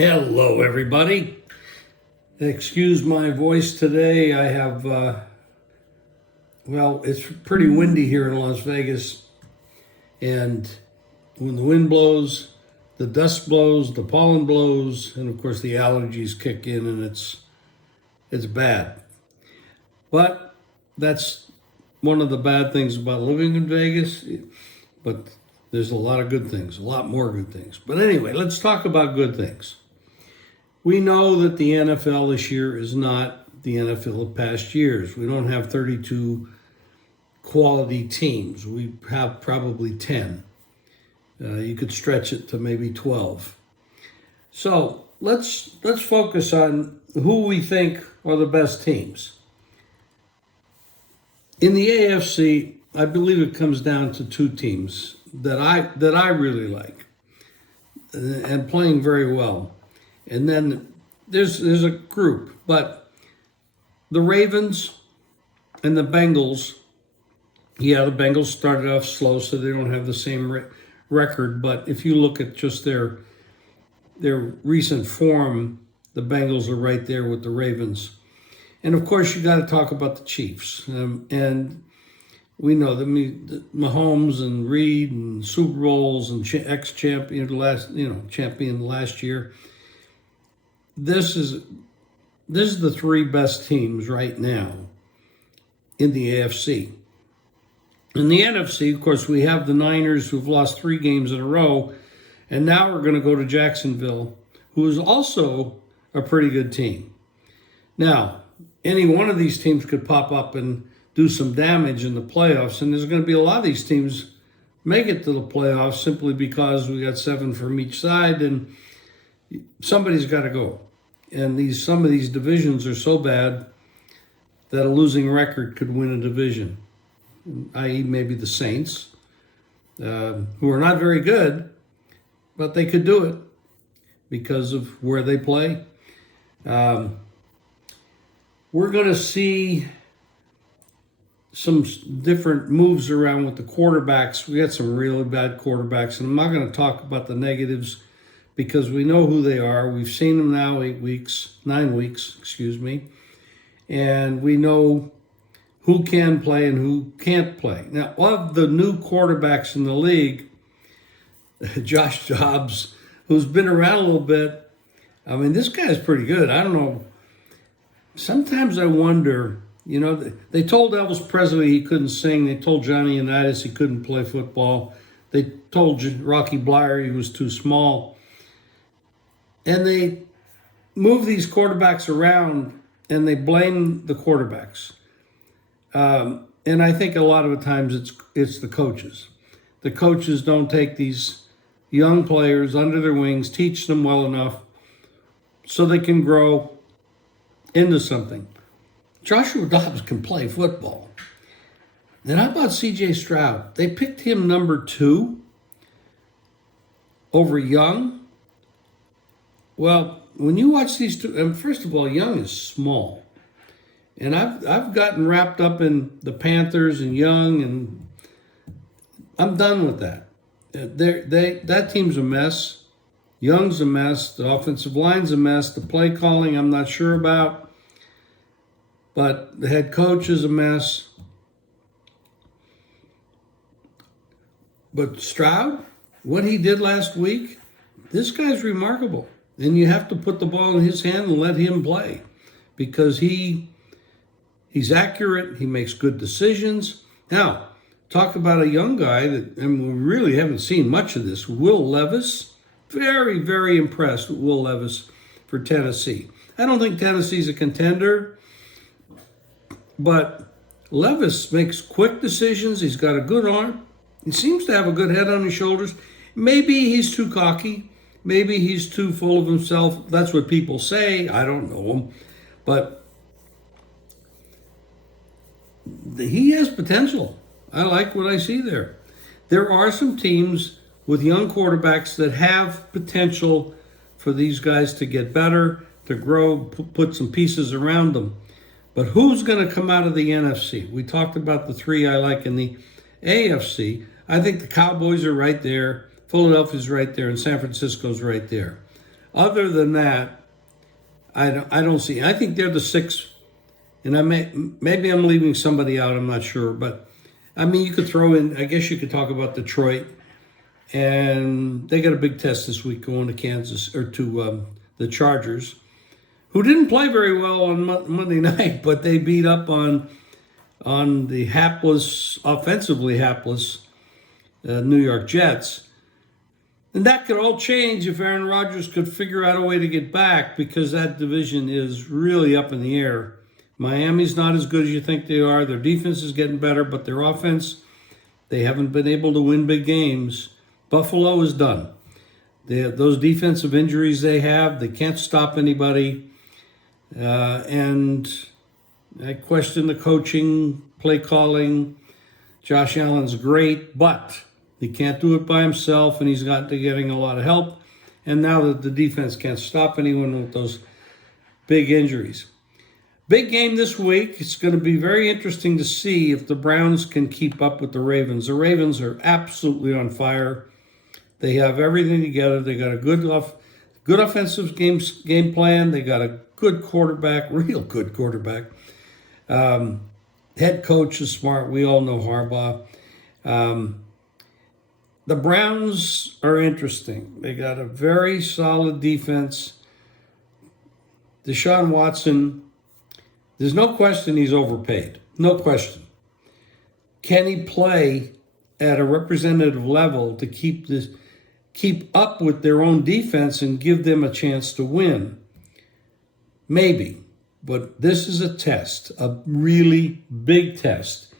Hello, everybody. Excuse my voice today. I have, it's pretty windy here in Las Vegas. And when the wind blows, the dust blows, the pollen blows, and of course the allergies kick in and it's bad. But that's one of the bad things about living in Vegas. But there's a lot of good things, a lot more good things. But anyway, let's talk about good things. We know that the NFL this year is not the NFL of past years. We don't have 32 quality teams. We have probably 10. You could stretch it to maybe 12. So let's focus on who we think are the best teams. In the AFC, I believe it comes down to two teams that I really like and playing very well. And then there's a group, but the Ravens and the Bengals, the Bengals started off slow, so they don't have the same record. But if you look at just their recent form, the Bengals are right there with the Ravens. And of course, you got to talk about the Chiefs. And we know that Mahomes and Reed and Super Bowls and ex-champion champion last year. This is the three best teams right now in the AFC. In the NFC, of course, we have the Niners who've lost 3 games in a row, and now we're going to go to Jacksonville, who is also a pretty good team. Now, any one of these teams could pop up and do some damage in the playoffs, and there's going to be a lot of these teams make it to the playoffs simply because we got 7 from each side, and somebody's got to go. And some of these divisions are so bad that a losing record could win a division, i.e. maybe the Saints, who are not very good, but they could do it because of where they play. We're going to see some different moves around with the quarterbacks. We got some really bad quarterbacks, and I'm not going to talk about the negatives because we know who they are. We've seen them now 9 weeks, and we know who can play and who can't play. Now, of the new quarterbacks in the league, Josh Dobbs, who's been around a little bit, I mean, this guy's pretty good. I don't know. Sometimes I wonder, they told Elvis Presley he couldn't sing. They told Johnny Unitas he couldn't play football. They told Rocky Bleier he was too small. And they move these quarterbacks around and they blame the quarterbacks. And I think a lot of the times it's the coaches. The coaches don't take these young players under their wings, teach them well enough so they can grow into something. Joshua Dobbs can play football. And how about C.J. Stroud? They picked him number 2 over Young. Well, when you watch these two, and first of all, Young is small. And I've gotten wrapped up in the Panthers and Young, and I'm done with that. That team's a mess. Young's a mess. The offensive line's a mess. The play calling, I'm not sure about. But the head coach is a mess. But Stroud, what he did last week, this guy's remarkable. And you have to put the ball in his hand and let him play because he's accurate. He makes good decisions. Now, talk about a young guy and we really haven't seen much of this. Will Levis, very, very impressed with Will Levis for Tennessee. I don't think Tennessee's a contender, but Levis makes quick decisions. He's got a good arm. He seems to have a good head on his shoulders. Maybe he's too cocky. Maybe he's too full of himself. That's what people say. I don't know him. But he has potential. I like what I see there. There are some teams with young quarterbacks that have potential for these guys to get better, to grow, put some pieces around them. But who's going to come out of the NFC? We talked about the 3 I like in the AFC. I think the Cowboys are right there. Philadelphia's right there, and San Francisco's right there. Other than that, I don't see. I think they're the sixth, and maybe I'm leaving somebody out. I'm not sure, but I mean, you could throw in. I guess you could talk about Detroit, and they got a big test this week going to Kansas or to the Chargers, who didn't play very well on Monday night, but they beat up on the offensively hapless New York Jets. And that could all change if Aaron Rodgers could figure out a way to get back, because that division is really up in the air. Miami's not as good as you think they are. Their defense is getting better, but their offense, they haven't been able to win big games. Buffalo is done. Those defensive injuries they have, they can't stop anybody. And I question the coaching, play calling. Josh Allen's great, but he can't do it by himself, and he's getting a lot of help. And now that the defense can't stop anyone with those big injuries. Big game this week. It's going to be very interesting to see if the Browns can keep up with the Ravens. The Ravens are absolutely on fire. They have everything together. They got a good offensive game plan. They got a good quarterback, real good quarterback. Head coach is smart. We all know Harbaugh. The Browns are interesting. They got a very solid defense. Deshaun Watson, there's no question he's overpaid. No question. Can he play at a representative level to keep up with their own defense and give them a chance to win? Maybe. But this is a test, a really big test,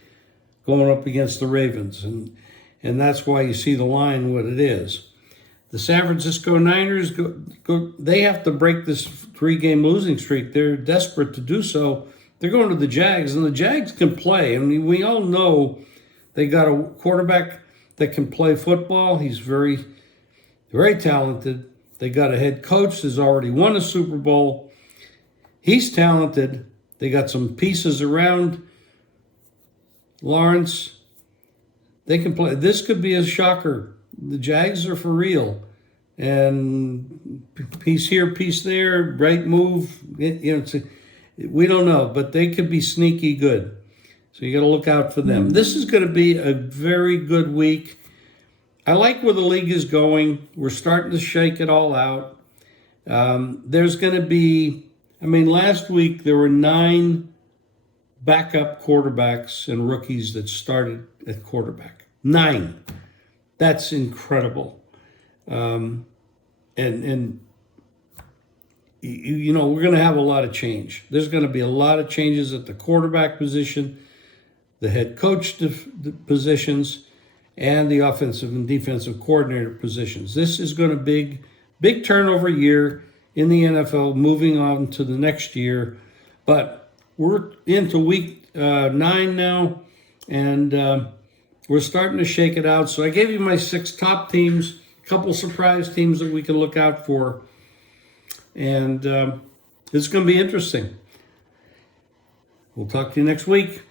going up against the Ravens. And that's why you see the line what it is. The San Francisco Niners, they have to break this 3-game losing streak. They're desperate to do so. They're going to the Jags, and the Jags can play. I mean, we all know they got a quarterback that can play football. He's very, very talented. They got a head coach that's already won a Super Bowl. He's talented. They got some pieces around Lawrence. They can play. This could be a shocker. The Jags are for real. And piece here, piece there, right move. We don't know, but they could be sneaky good. So you got to look out for them. This is going to be a very good week. I like where the league is going. We're starting to shake it all out. There's going to be, last week there were 9 backup quarterbacks and rookies that started at quarterback. 9. That's incredible. And we're going to have a lot of change. There's going to be a lot of changes at the quarterback position, the head coach positions, and the offensive and defensive coordinator positions. This is going to be big turnover year in the NFL, moving on to the next year. But we're into week 9 now, and we're starting to shake it out. So I gave you my 6 top teams, a couple surprise teams that we can look out for. And it's going to be interesting. We'll talk to you next week.